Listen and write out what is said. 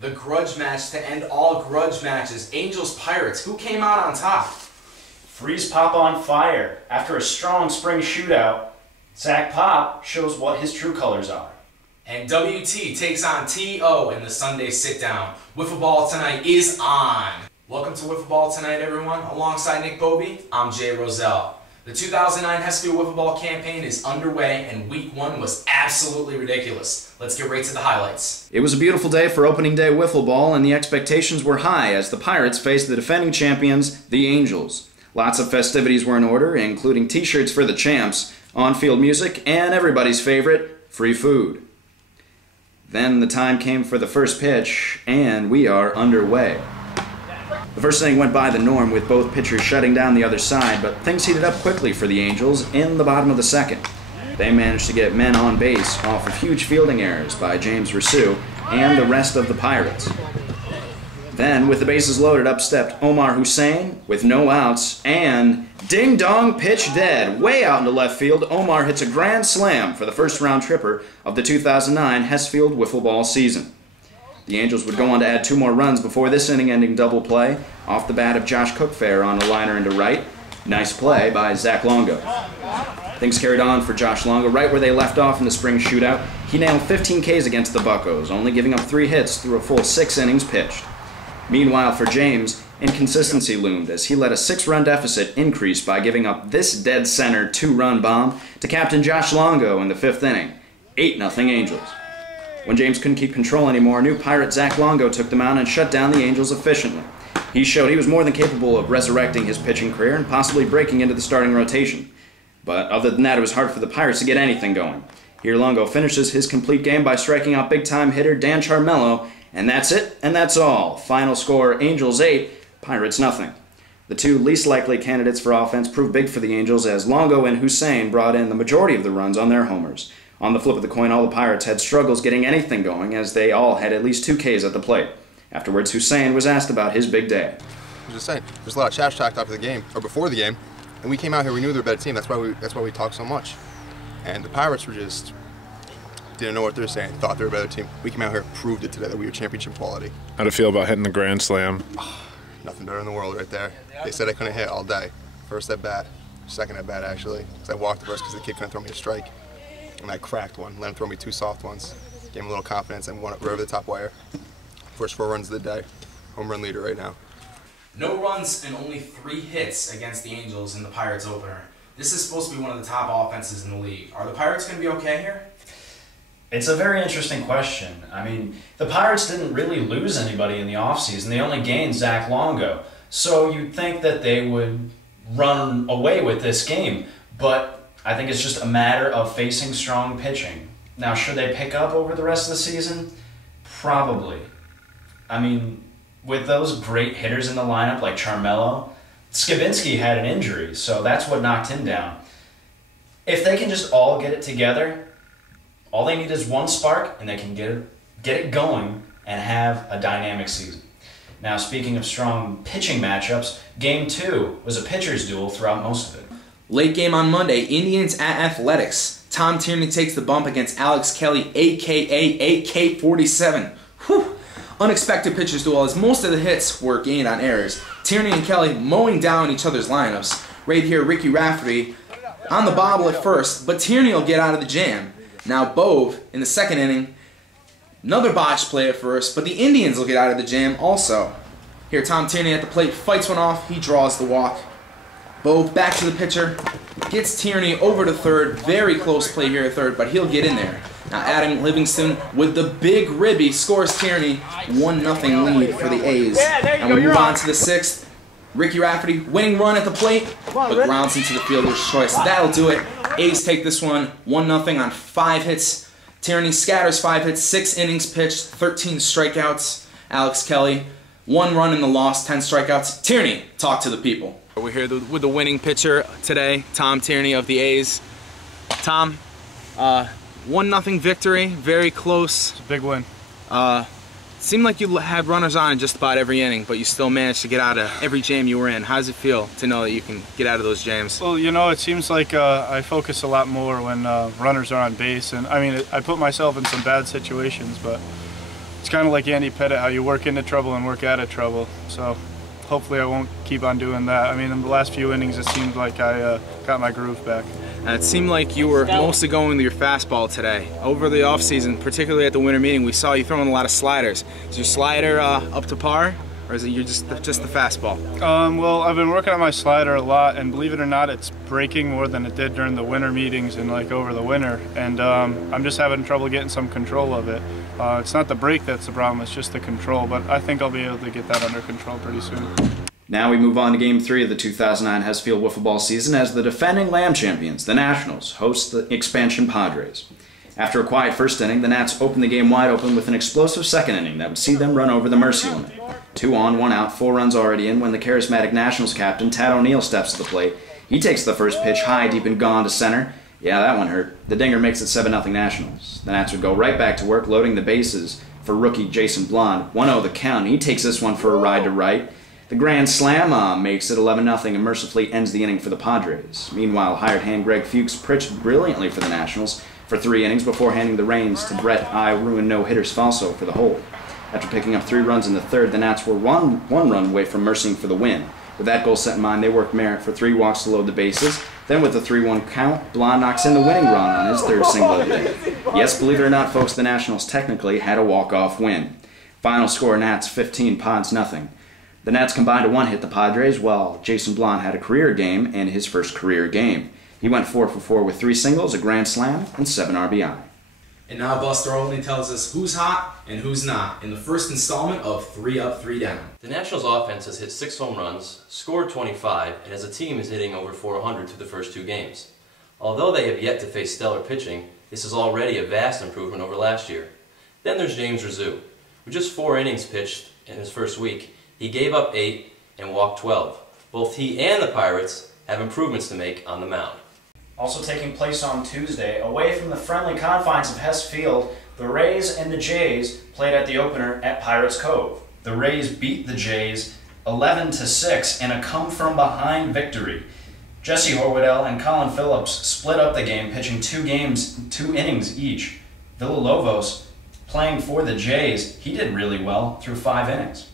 The grudge match to end all grudge matches. Angels Pirates. Who came out on top? Freeze Pop on fire. After a strong spring shootout, Zach Pop shows what his true colors are. And WT takes on TO in the Sunday sit-down. Wiffleball tonight is on. Welcome to Wiffleball tonight, everyone. Alongside Nick Bobie, I'm Jay Roselle. The 2009 Hesfield Wiffleball campaign is underway, and week one was absolutely ridiculous. Let's get right to the highlights. It was a beautiful day for opening day Wiffleball, and the expectations were high as the Pirates faced the defending champions, the Angels. Lots of festivities were in order, including t-shirts for the champs, on-field music, and everybody's favorite, free food. Then the time came for the first pitch, and we are underway. The first inning went by the norm with both pitchers shutting down the other side, but things heated up quickly for the Angels in the bottom of the second. They managed to get men on base off of huge fielding errors by James Rousseau and the rest of the Pirates. Then, with the bases loaded, up stepped Omar Hussein with no outs, and ding-dong, pitch dead. Way out into left field, Omar hits a grand slam for the first-round tripper of the 2009 Hesfield Wiffleball season. The Angels would go on to add 2 more runs before this inning-ending double play off the bat of Josh Cookfair on a liner into right. Nice play by Zach Longo. Things carried on for Josh Longo right where they left off in the spring shootout. He nailed 15 Ks against the Buccos, only giving up 3 hits through a full 6 innings pitched. Meanwhile, for James, inconsistency loomed as he let a 6-run deficit increase by giving up this dead center 2-run bomb to Captain Josh Longo in the 5th inning. 8-0 Angels. When James couldn't keep control anymore, new Pirate Zach Longo took the mound and shut down the Angels efficiently. He showed he was more than capable of resurrecting his pitching career and possibly breaking into the starting rotation. But other than that, it was hard for the Pirates to get anything going. Here Longo finishes his complete game by striking out big-time hitter Dan Charmello, and that's it, and that's all. Final score, Angels 8, Pirates nothing. The 2 least likely candidates for offense proved big for the Angels as Longo and Hussein brought in the majority of the runs on their homers. On the flip of the coin, all the Pirates had struggles getting anything going as they all had at least 2 Ks at the plate. Afterwards, Hussein was asked about his big day. I was just saying, there's a lot of trash talk after the game, or before the game, and we came out here, we knew they were a better team, that's why we talked so much. And the Pirates were just, didn't know what they were saying, thought they were a better team. We came out here, proved it today that we were championship quality. How'd it feel about hitting the grand slam? Nothing better in the world right there. They said I couldn't hit all day. First at bat, second at bat actually, because I walked the first because the kid couldn't throw me a strike. And I cracked one, let him throw me 2 soft ones. Gave him a little confidence and won it right over the top wire. First 4 runs of the day. Home run leader right now. No runs and only 3 hits against the Angels in the Pirates opener. This is supposed to be one of the top offenses in the league. Are the Pirates going to be okay here? It's a very interesting question. I mean, the Pirates didn't really lose anybody in the offseason. They only gained Zach Longo. So you'd think that they would run away with this game. But I think it's just a matter of facing strong pitching. Now, should they pick up over the rest of the season? Probably. I mean, with those great hitters in the lineup like Charmello, Skibinski had an injury, so that's what knocked him down. If they can just all get it together, all they need is 1 spark, and they can get it going and have a dynamic season. Now, speaking of strong pitching matchups, Game 2 was a pitcher's duel throughout most of it. Late game on Monday, Indians at Athletics. Tom Tierney takes the bump against Alex Kelly, a.k.a. AK-47. Whew. Unexpected pitcher's duel as most of the hits were gained on errors. Tierney and Kelly mowing down each other's lineups. Right here, Ricky Rafferty on the bobble at first, but Tierney will get out of the jam. Now Bove, in the 2nd inning, another botched play at first, but the Indians will get out of the jam also. Here, Tom Tierney at the plate, fights one off, he draws the walk. Bove back to the pitcher, gets Tierney over to third, very close play here at third, but he'll get in there. Now Adam Livingston with the big ribby scores Tierney, 1-0 lead for the A's. And we move on to the 6th. Ricky Rafferty, winning run at the plate, but grounds into the fielder's choice. That'll do it. A's take this one, 1-0 on 5 hits. Tierney scatters 5 hits, 6 innings pitched, 13 strikeouts. Alex Kelly, 1 run in the loss, 10 strikeouts. Tierney, talk to the people. We're here with the winning pitcher today, Tom Tierney of the A's. Tom, 1-0 victory, very close. It's a big win. Seemed like you had runners on in just about every inning, but you still managed to get out of every jam you were in. How does it feel to know that you can get out of those jams? Well, you know, it seems like I focus a lot more when runners are on base. And I mean, I put myself in some bad situations, but it's kind of like Andy Pettit, how you work into trouble and work out of trouble. So hopefully I won't keep on doing that. I mean, in the last few innings, it seemed like I got my groove back. And it seemed like you were mostly going with your fastball today. Over the offseason, particularly at the winter meeting, we saw you throwing a lot of sliders. Is your slider up to par, or is it you're just the fastball? Well, I've been working on my slider a lot, and believe it or not, it's breaking more than it did during the winter meetings and like over the winter. And I'm just having trouble getting some control of it. It's not the break that's the problem, it's just the control, but I think I'll be able to get that under control pretty soon. Now we move on to Game 3 of the 2009 Hesfield Wiffleball season as the defending Lamb champions, the Nationals, host the expansion Padres. After a quiet first inning, the Nats opened the game wide open with an explosive second inning that would see them run over the mercy limit. 2 on, 1 out, 4 runs already in when the charismatic Nationals captain Tad O'Neill steps to the plate. He takes the first pitch high, deep, and gone to center. Yeah, that one hurt. The dinger makes it 7-0 Nationals. The Nats would go right back to work, loading the bases for rookie Jason Blond. 1-0 the count. He takes this one for a ride to right. The grand slam makes it 11-0 and mercifully ends the inning for the Padres. Meanwhile, hired hand Greg Fuchs pitched brilliantly for the Nationals for 3 innings before handing the reins to Brett I. Ruin no-hitters Falso for the hold. After picking up 3 runs in the third, the Nats were one run away from mercying for the win. With that goal set in mind, they worked Merritt for 3 walks to load the bases. Then with the 3-1 count, Blond knocks in the winning run on his 3rd single of the day. Yes, believe it or not, folks, the Nationals technically had a walk-off win. Final score, Nats 15, Pods nothing. The Nats combined to 1-hit the Padres, while Jason Blond had a career game and his first career game. He went 4 for 4 with 3 singles, a grand slam, and 7 RBI. And now Buster Olney tells us who's hot and who's not in the first installment of 3 Up, 3 Down. The Nationals offense has hit 6 home runs, scored 25, and as a team is hitting over .400 through the first 2 games. Although they have yet to face stellar pitching, this is already a vast improvement over last year. Then there's James Rizzo. With just 4 innings pitched in his first week, he gave up 8 and walked 12. Both he and the Pirates have improvements to make on the mound. Also taking place on Tuesday, away from the friendly confines of Hess Field, the Rays and the Jays played at the opener at Pirates Cove. The Rays beat the Jays 11-6 in a come-from-behind victory. Jesse Horwedel and Colin Phillips split up the game, pitching 2 innings each. Villalobos, playing for the Jays, he did really well through 5 innings.